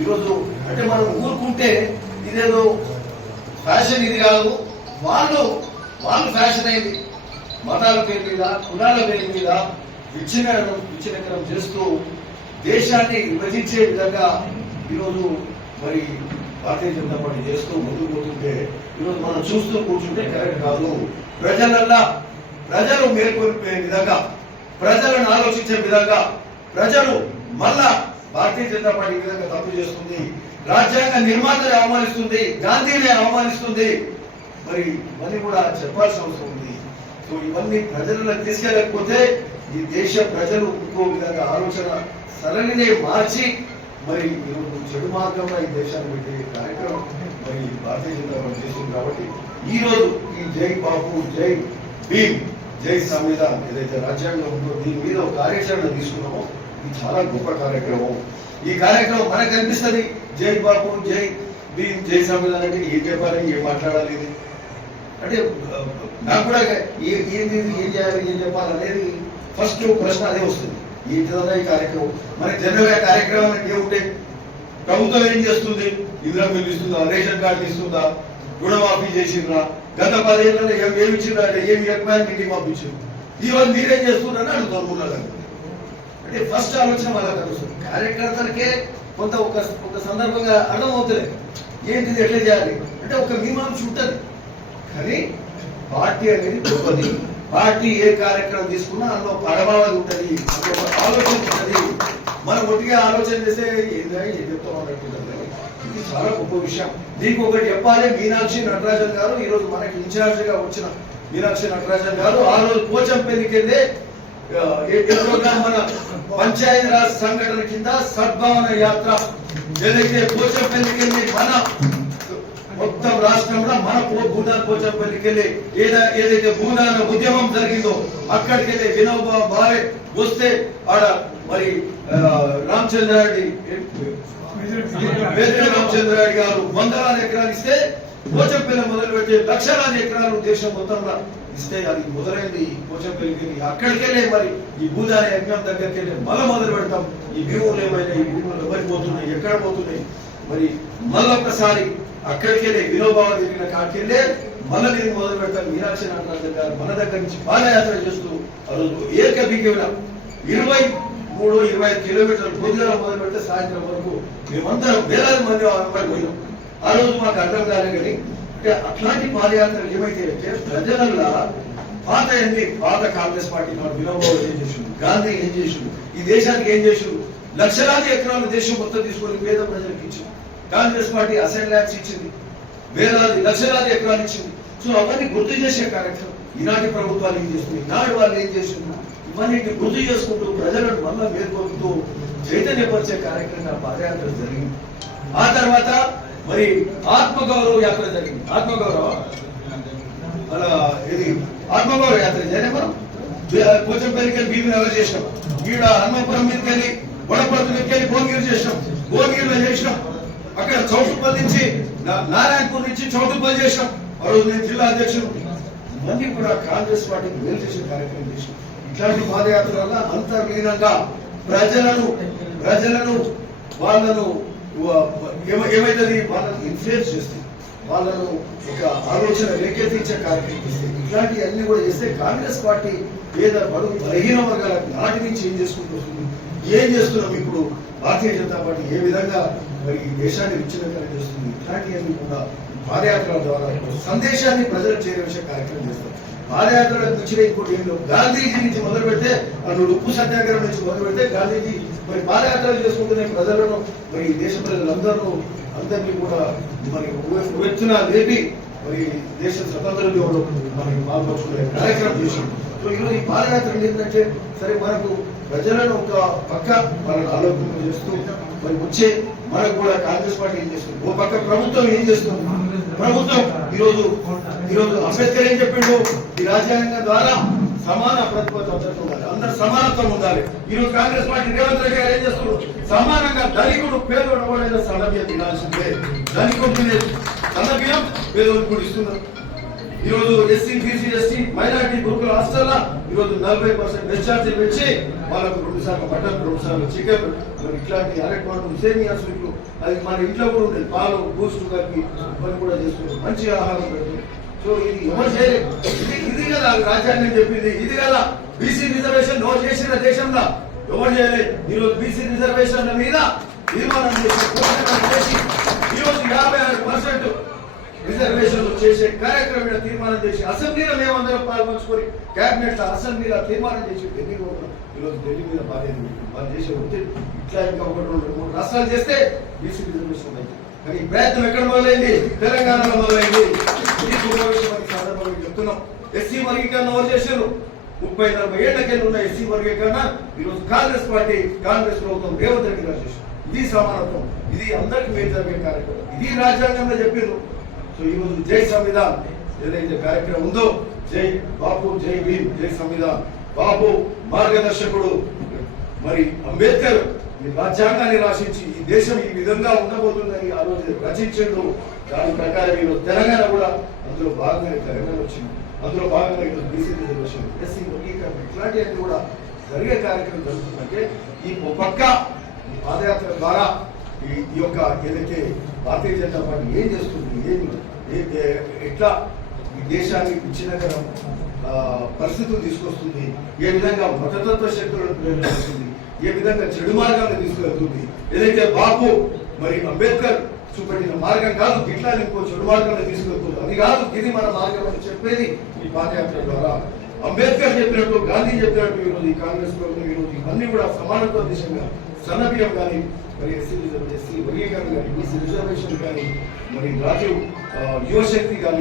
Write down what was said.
ఈరోజు అంటే మనం ఊరుకుంటే ఇదేదో ఫ్యాషన్ ఇది కాదు. వాళ్ళు వాళ్ళు ఫ్యాషన్ అయింది. మతాల పేరు మీద కులాల పేరు మీద విచ్ఛిన్నం విచ్ఛిన్నకరం చేస్తూ దేశాన్ని విభజించే విధంగా ఈరోజు మరి భారతీయ జనతా పార్టీ చేస్తూ ముందుకు పోతుంటే ఈరోజు మనం చూస్తూ కూర్చుంటే కరెక్ట్ కాదు. ప్రజలల్లా ప్రజలు మేల్కొల్పే విధంగా ప్రజలను ఆలోచించే విధంగా ప్రజలు మళ్ళా భారతీయ జనతా పార్టీ విధంగా తప్పు చేస్తుంది. రాజ్యాంగ నిర్మాతని అవమానిస్తుంది. గాంధీని అవమానిస్తుంది. మరి ఇవన్నీ కూడా చెప్పాల్సిన అవసరం ఉంది. సో ఇవన్నీ ప్రజలకు తీసుకెళ్ళకపోతే ఈ దేశ ప్రజలు ఇంకో విధంగా ఆలోచన సరళినే మార్చి మరి ఈరోజు చెడు మార్గంలో ఈ దేశాన్ని పెట్టే కార్యక్రమం మరి భారతీయ జనతా పార్టీ చేసింది కాబట్టి ఈ రోజు ఈ జై బాబు జై భీమ్ జై సంవిధాన్ ఏదైతే రాజ్యాంగం ఉందో దీని మీద ఒక కార్యాచరణ తీసుకున్నామో ఇది చాలా గొప్ప కార్యక్రమం. ఈ కార్యక్రమం మనకు కనిపిస్తుంది. జై బాబు జై భీమ్ జై సంవిధాన్ అంటే ఏం చెప్పాలి ఏం మాట్లాడాలి ఇది? అంటే నాకు కూడా ఏంది ఏం చేయాలి ఏం చెప్పాలి అనేది ఫస్ట్ ప్రశ్న అదే వస్తుంది. ఏంటిదన్నా ఈ కార్యక్రమం. మరి జనరల్ కార్యక్రమం అంటే ఏముంటాయి ప్రభుత్వం ఏం చేస్తుంది? ఇందిరా బిల్లు ఇస్తుందా? రేషన్ కార్డు ఇస్తుందా? రుణమాఫీ చేసిండ్రా? గత పదేళ్ళలో ఏమి ఇచ్చిండ్రా? అంటే ఏమి ఎక్కువ మీటింగ్ పంపించింది ఈ మీరేం చేస్తున్నారని అడుగుతారు ఊళ్ళో అంటే ఫస్ట్ ఆలోచన వాళ్ళకి వస్తుంది కార్యకర్తలకే కొంత ఒక ఒక సందర్భంగా అర్థమవుతుంది ఏంటిది ఎట్లా చేయాలి? అంటే ఒక మీమాంస ఉంటుంది. కానీ పార్టీ అనేది గొప్పది. పార్టీ ఏ కార్యక్రమం తీసుకున్నా అందులో పడబావది ఉంటుంది అందులో ఆలోచన ఉంటుంది. మనం ఒట్టిగా ఆలోచన చేస్తే ఏందా ఏం చెప్తాం అన్నట్టుంటుంది ఇది చాలా గొప్ప విషయం. దీనికి ఒకటి చెప్పాలి మీనాక్షి నటరాజన్ గారు ఈ రోజు మనకి ఇన్ఛార్జ్గా వచ్చిన మీనాక్షి నటరాజన్ గారు ఆ రోజు పోచంపల్లికి వెళ్ళి మన పంచాయతీ రాజ్ సంఘటన కింద సద్భావన యాత్ర ఏదైతే పోచంపల్లికి వెళ్ళి మన మొత్తం రాష్ట్రంలో మన భూదాన్ పోచంపల్లికి వెళ్ళి ఏద ఏదైతే భూదాన ఉద్యమం జరిగిందో అక్కడికి వెళ్ళి వినోబా భావే వస్తే ఆడ మరి రామచంద్రారెడ్డి రామచంద్రారెడ్డి గారు వందలాది ఎకరాలు ఇస్తే కోచంపల్లి మొదలు పెట్టి లక్షలాది ఎకరాలు దేశం మొత్తంలో ఇస్తే అది మొదలైంది కోచంపల్లికి అక్కడికెళ్ళే మరి ఈ భూదాన యజ్ఞం దగ్గరికి వెళ్ళి మళ్ళీ మొదలు పెడతాం. ఈ భీములు ఏమైనా ఈ భూములు ఎవరి పోతున్నాయి ఎక్కడ పోతున్నాయి? మరి మళ్ళొక్కసారి ఒక్కసారి వెళ్ళి వినోబావ తిరిగిన కాడికి మళ్ళీ దీన్ని మొదలు పెడతాం. మీనాక్షి నాటరాజన్ గారు మన దగ్గర నుంచి పాదయాత్ర చేస్తూ ఆ రోజు ఏకబిగిన ఇరవై మూడు ఇరవై ఐదు కిలోమీటర్లు పొద్దున మొదలు పెడితే సాయంత్రం వరకు మేమందరం వేలాది మంది పోయినాం. ఆ రోజు మాకు అర్థం కాలే కానీ అంటే అట్లాంటి పాదయాత్రలు ఏమైతే అంటే ప్రజలల్లా పాత ఏంటి పాత కాంగ్రెస్ పార్టీ మన వినోబాబు ఏం చేసిండు? గాంధీ ఏం చేసిండు? ఈ దేశానికి ఏం చేసిండు? లక్షలాది ఎకరాల దేశం మొత్తం తీసుకొని పేద ప్రజలకు ఇచ్చింది కాంగ్రెస్ పార్టీ అసెంబ్లీ ల్యాబ్స్ ఇచ్చింది. వేలాది లక్షలాది ఎకరాలు ఇచ్చింది. సో అవన్నీ గుర్తు చేసే కార్యక్రమం. ఈనాటి ప్రభుత్వాలు ఏం చేస్తుంది ఈనాడు వాళ్ళు ఏం చేస్తున్నారు? ఇవన్నీ గుర్తు చేసుకుంటూ ప్రజలను మళ్ళీ మేల్కొంటూ చైతన్యపరిచే కార్యక్రమం ఆ పాదయాత్ర జరిగింది. ఆ తర్వాత మరి ఆత్మగౌరవ యాత్ర జరిగింది. ఆత్మగౌరవ? అలా ఇది ఆత్మగౌరవ యాత్ర చేయలే మనం పోచంపల్లికి బీబీ నగర్ చేసినాం. ఈడ హనుమపురం మీదకి వెళ్ళి వడపర్తి మీదకి వెళ్ళి భువనగిరి చేసినాం. భువనగిరిలో చేసినాం. అక్కడ చౌటుపల్లి నుంచి నారాయణపూర్ నుంచి చౌటుపల్లి చేసినాం. ఆ రోజు నేను జిల్లా అధ్యక్షుడు. ఇవన్నీ కూడా కాంగ్రెస్ పార్టీకి మేలు చేసే కార్యక్రమం చేసినాం. ఇట్లాంటి పాదయాత్ర వల్ల అంతర్లీనంగా ప్రజలను ప్రజలను వాళ్ళను ఏమైతుంది? వాళ్ళని ఇన్ఫ్లుయెన్స్ చేస్తుంది. వాళ్ళను ఒక ఆలోచన రేకెత్తించే కార్యక్రమం చేస్తే ఇట్లాంటివి అన్ని కూడా చేస్తే కాంగ్రెస్ పార్టీ పేద బడుగు బలహీన వర్గాలకు నాటి నుంచి ఏం చేసుకుంటూ వస్తుంది? ఏం చేస్తున్నాం ఇప్పుడు? భారతీయ జనతా పార్టీ ఏ విధంగా మరి ఈ దేశాన్ని విచ్ఛిన్నకరం చేస్తుంది? ఇట్లాంటివన్నీ కూడా పాదయాత్ర ద్వారా సందేశాన్ని ప్రజలకు చేరవేసే కార్యక్రమం చేస్తారు. పాదయాత్రలకు వచ్చిన ఇంకోటి ఏం గాంధీజీ నుంచి మొదలు పెడితే అటు ఉప్పు సత్యాగ్రహం నుంచి మొదలు పెడితే గాంధీజీ మరి పాదయాత్రలు చేసుకుంటున్న ప్రజలను మరి ఈ దేశ ప్రజలందరూ అందరినీ కూడా మరి ఉవ్వెత్తున లేపి మరి దేశ స్వతంత్రంలో మరి పాల్పంచుకునే కార్యక్రమం చేశాం సో ఈరోజు ఈ పాదయాత్ర ఏంటంటే సరే మనకు ప్రజలను ఒక పక్క వాళ్ళని ఆలోచన చేస్తూ మరి వచ్చే మనకు కూడా కాంగ్రెస్ పార్టీ ఏం చేస్తుంది? ఓ పక్క ప్రభుత్వం ఏం చేస్తుంది? ప్రభుత్వం ఈరోజు ఈరోజు అంబేద్కర్ ఏం చెప్పిండు? ఈ రాజ్యాంగం ద్వారా సమాన ప్రతిపత్తి అందరితో ఉండాలి. అందరు సమానత్వం ఉండాలి. ఈరోజు కాంగ్రెస్ పార్టీ రేవంత్ రెడ్డి గారు ఏం చేస్తున్నారు? సమానంగా ధనికుడు పేదోడు ఎవరైనా సన్నబియ్యం తినాల్సిందే. ధనికుడు తినే సన్నబియ్యం పేదోడు కూడా ఇస్తున్నారు. ఈ రోజు SC BC ST minority gurukula hostel ఈరోజు నలభై పర్సెంట్ డిశ్చార్జీ పెంచి వాళ్ళకు రెండు సార్లు మటన్ రెండు సార్లు చికెన్ మరి ఇట్లాంటి అరటి సేమియా స్వీట్లు అది మన ఇంట్లో కూడా ఉండేది పాలు బూస్ట్ కలిపి పని కూడా చేస్తున్నారు మంచి ఆహారం పెడుతుంది సో ఇది ఎవరు చేయలేదు ఇది ఇది కదా రాజ్యాంగం చెప్పింది. ఇది కదా బీసీ రిజర్వేషన్ నో చేసిన దేశంలో? ఎవరు చేయలేదు? ఈ రోజు బీసీ రిజర్వేషన్ల మీద తీర్మానం చేసి ఈరోజు చేసి ఈ రోజు యాభై ఆరు పర్సెంట్ రిజర్వేషన్లు చేసే కార్యక్రమం మీద తీర్మానం చేసి అసెంబ్లీలో మేమందరం పాల్పంచుకొని క్యాబినెట్ అసెంబ్లీలో తీర్మానం చేసి ఢిల్లీ పోతున్నాం ఈరోజు ఢిల్లీ మీద బాధ్యత వాళ్ళు చేసే ఒత్తిడి. ఇట్లా ఇంకా ఒకటి రెండు మూడు రాష్ట్రాలు చేస్తే బీసీ రిజర్వేషన్ ఉంది కానీ ఈ ప్రయత్నం ఎక్కడ మొదలైంది? తెలంగాణలో మొదలైంది. ఈ సమావేశం సందర్భంగా చెప్తున్నాం. ఎస్సీ వర్గీకరణ ఎవరు చేశారు? ముప్పై నలభై ఏళ్ళకెళ్ళి ఉన్న ఎస్సీ వర్గీకరణ ఈరోజు కాంగ్రెస్ పార్టీ కాంగ్రెస్ ప్రభుత్వం రేవంత్ రెడ్డి గారు చేశారు. ఇది సమానత్వం. ఇది అందరికి మేలు జరిగే కార్యక్రమం. ఇది రాజ్యాంగంలో చెప్పిండ్రు. సో ఈ జై సంవిధాన్ ఏదైతే కార్యక్రమం ఉందో జై బాపు జై భీమ్ జై సంవిధాన్. బాపు మార్గదర్శకుడు మరి అంబేద్కర్ ఈ రాజ్యాంగాన్ని రాసించి ఈ దేశం ఈ విధంగా ఉండబోతుందని ఆ రోజు రచించిండు దాని ప్రకారం ఈరోజు తెలంగాణ కూడా అందులో భాగంగా తెలంగాణ వచ్చింది. అందులో భాగంగా ఈరోజు బీసీ రిజర్వేషన్ ఎస్సీ వర్గీకరణ ఇట్లాంటివన్నీ కూడా జరిగే కార్యక్రమం జరుగుతుందంటే ఈ పక్క ఈ పాదయాత్ర ద్వారా ఈ యొక్క ఏదైతే భారతీయ జనతా పార్టీ ఏం చేస్తుంది ఏం ఎట్లా ఈ దేశాన్ని విచ్ఛిన్నకర ఆ, పరిస్థితులు తీసుకొస్తుంది? ఏ విధంగా మతతత్వ శక్తులను ప్రేరేపిస్తుంది? ఏ విధంగా చెడు మార్గాన్ని తీసుకెళ్తుంది? ఏదైతే బాపు మరి అంబేద్కర్ చూపెట్టిన మార్గం కాదు ఇట్లా ఇంకో చెడు మార్గాన్ని తీసుకెళ్తుంది. అది కాదు ఇది మన మార్గం అని చెప్పేది ఈ పాదయాత్ర ద్వారా. అంబేద్కర్ చెప్పినట్టు గాంధీ చెప్పినట్టు ఈరోజు కాంగ్రెస్ ప్రభుత్వం ఈరోజు ఇవన్నీ కూడా సమానత్వ దిశగా సన్నబియ్యం కానీ మరి ఎస్సీ రిజర్వ్ ఎస్సీ వర్గీకరణ కానీ బీసీ రిజర్వేషన్ కానీ మరి రాజీవ్ ఆ, యువశక్తి కానీ